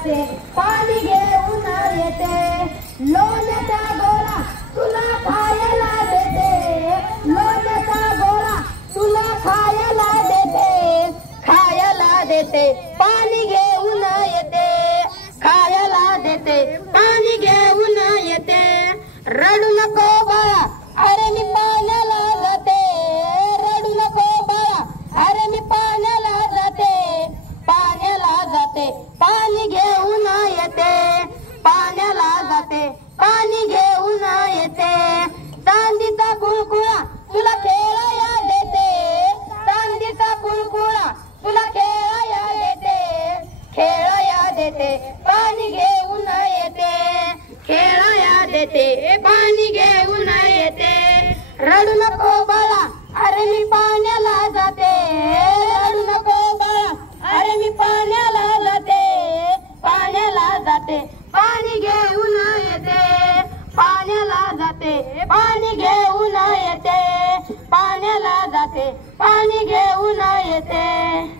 जाते पाणी घेऊन येते लोण्याचा गोळा तुला खायला देते लोण्याचा गोळा तुला खायला देते पाणी घेऊन येते खायला देते पाणी घेऊन येते रडू नको बाळा अरे मी पाण्याला जाते रडू नको बाळा अरे मी पाण्याला जाते पाणी घेऊन येते पाण्याला जाते पाणी घेऊन येते चांदीचा कुळकुळा तुला खेळाया देते चांदीचा कुळकुळा तुला खेळाया देते पाणी घेऊन येते खेळाया देते पाणी घेऊन येते रडू नको बाळा अरे मी पाण्याला जाते रडू नको बाळा अरे मी पाण्याला जाते पाणी घेऊन येते पाण्याला जाते पाणी घेऊन येते पाण्याला जाते पाणी घेऊन येते